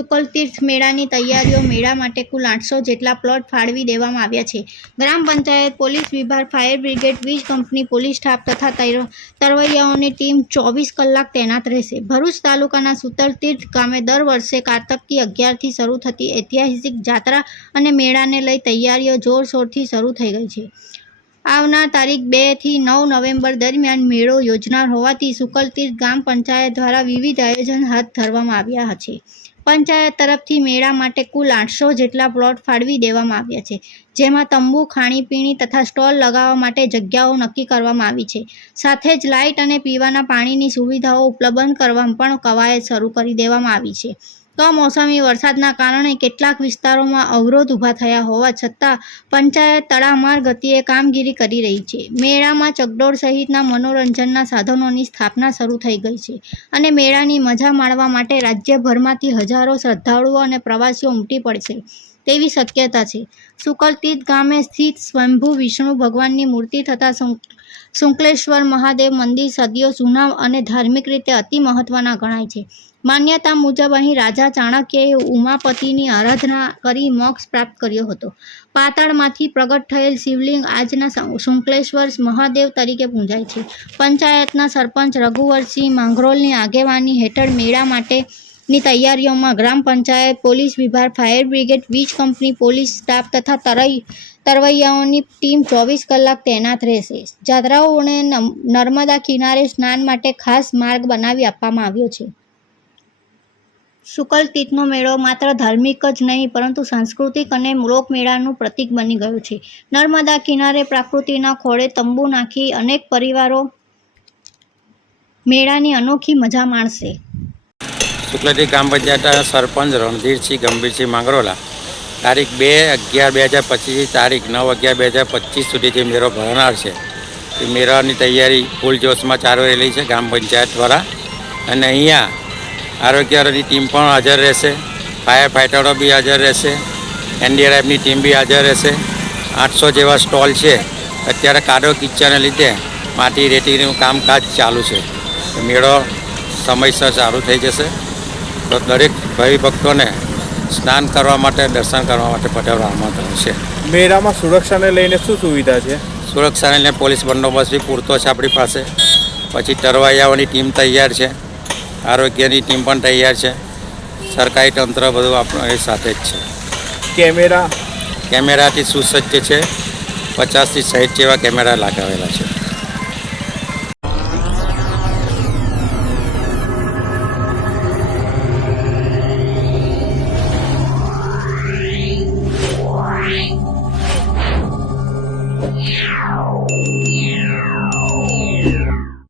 શુકલતીર્થ મેળાની તૈયારીઓ મેળા માટે કુલ 800 જેટલા પ્લોટ ફાળવી દેવામાં આવ્યા છે। ગ્રામ પંચાયત, પોલીસ વિભાગ, ફાયર બ્રિગેડ, વીજ કંપની, પોલીસ સ્ટાફ તથા તરવૈયાઓની ટીમ 24 કલાક તૈનાત રહેશે। ભરૂચ તાલુકાના શુકલતીર્થ ગામે દર વર્ષે કાર્તકી 11થી શરૂ થતી ઐતિહાસિક જાત્રા અને મેળાને લઈ તૈયારીઓ જોરશોરથી શરૂ થઈ ગઈ છે। આવનાર તારીખ 2 થી 9 નવેમ્બર દરમિયાન મેળો યોજાનાર હોવાથી શુકલતીર્થ ગ્રામ પંચાયત દ્વારા વિવિધ આયોજન હાથ ધરવામાં આવ્યા છે। પંચાયત તરફથી મેળા માટે કુલ 800 જેટલા પ્લોટ ફાળવી દેવામાં આવ્યા છે, જેમાં તંબુ, ખાણીપીણી તથા સ્ટોલ લગાવવા માટે જગ્યાઓ નક્કી કરવામાં આવી છે। સાથે જ લાઇટ અને પીવાના પાણીની સુવિધાઓ ઉપલબ્ધ કરવામાં પણ કવાયત શરૂ કરી દેવામાં આવી છે। કમોસમી વરસાદના કારણે કેટલાક વિસ્તારોમાં અવરોધ ઊભા થયા હોવા છતાં પંચાયત તડામાર ગતિએ કામગીરી કરી રહી છે। મેળામાં ચકડોળ સહિતના મનોરંજનના સાધનોની સ્થાપના શરૂ થઈ ગઈ છે અને મેળાની મજા માણવા માટે રાજ્યભરમાંથી હજારો શ્રદ્ધાળુઓ અને પ્રવાસીઓ ઉમટી પડશે તેવી શક્યતા છે। શુકલતીર્થ ગામે સ્થિત સ્વયંભૂ વિષ્ણુ ભગવાનની મૂર્તિ તથા શુક્લેશ્વર મહાદેવ મંદિર સદીઓ જૂના અને ધાર્મિક રીતે અતિ મહત્વના ગણાય છે। માન્યતા મુજબ અહીં રાજા ચાણક્યએ ઉમાપતિની આરાધના કરી મોક્ષ પ્રાપ્ત કર્યો હતો। પાતાળમાંથી પ્રગટ થયેલ શિવલિંગ આજના શુક્લેશ્વર મહાદેવ તરીકે પૂજાય છે। પંચાયતના સરપંચ રઘુવરસિંહ માંગરોલની આગેવાની હેઠળ મેળા માટેની તૈયારીઓમાં ગ્રામ પંચાયત, પોલીસ વિભાગ, ફાયર બ્રિગેડ, વીજ કંપની, પોલીસ સ્ટાફ તથા તરવૈયાઓની ટીમ 24 કલાક તૈનાત રહેશે। જાત્રાઓને નર્મદા કિનારે સ્નાન માટે ખાસ માર્ગ બનાવી આપવામાં આવ્યો છે। શુકલતીર્થનો મેળો માત્ર ધાર્મિક જ નહીં પરંતુ સાંસ્કૃતિક અને લોકમેળાનું પ્રતીક બની ગયો છે। નર્મદા કિનારે પ્રકૃતિના ખોળે તંબુ નાખી અનેક પરિવારો મેળાની અનોખી મજા માણશે। શુકલતીર્થ ગ્રામ પંચાયતના સરપંચ રણધીરસિંહ ગંભીરસિંહ માંગરોલા તારીખ 2/11/2025 તારીખ 9/11/2025 સુધી જે મેળો ભરાનાર છે એ મેળાની તૈયારી ફૂલ જોશમાં ચાલી રહેલી છે ગ્રામ પંચાયત દ્વારા। અને અહીંયા આરોગ્યની ટીમ પણ હાજર રહેશે, ફાયર ફાઇટરો બી હાજર રહેશે, એનડીઆરએફની ટીમ બી હાજર રહેશે। 800 જેવા સ્ટોલ છે। અત્યારે કાદવ કિચડને લીધે માટી રેતીનું કામકાજ ચાલુ છે। મેળો સમયસર ચાલુ થઈ જશે તો દરેક ભાઈ ભક્તોને સ્નાન કરવા માટે, દર્શન કરવા માટે પધારવા આમંત્રણ છે। મેળામાં સુરક્ષાને લઈને શું સુવિધા છે? સુરક્ષાને લઈને પોલીસ બંદોબસ્ત બી પૂરતો છે આપણી પાસે। પછી તરવૈયાઓની ટીમ તૈયાર છે, આરોગ્યની ટીમ પણ તૈયાર છે, સરકારી તંત્ર બધું આપણી સાથે જ છે। કેમેરાથી સુસજ્જ છે। 50થી 60 જેવા કેમેરા લગાવેલા છે।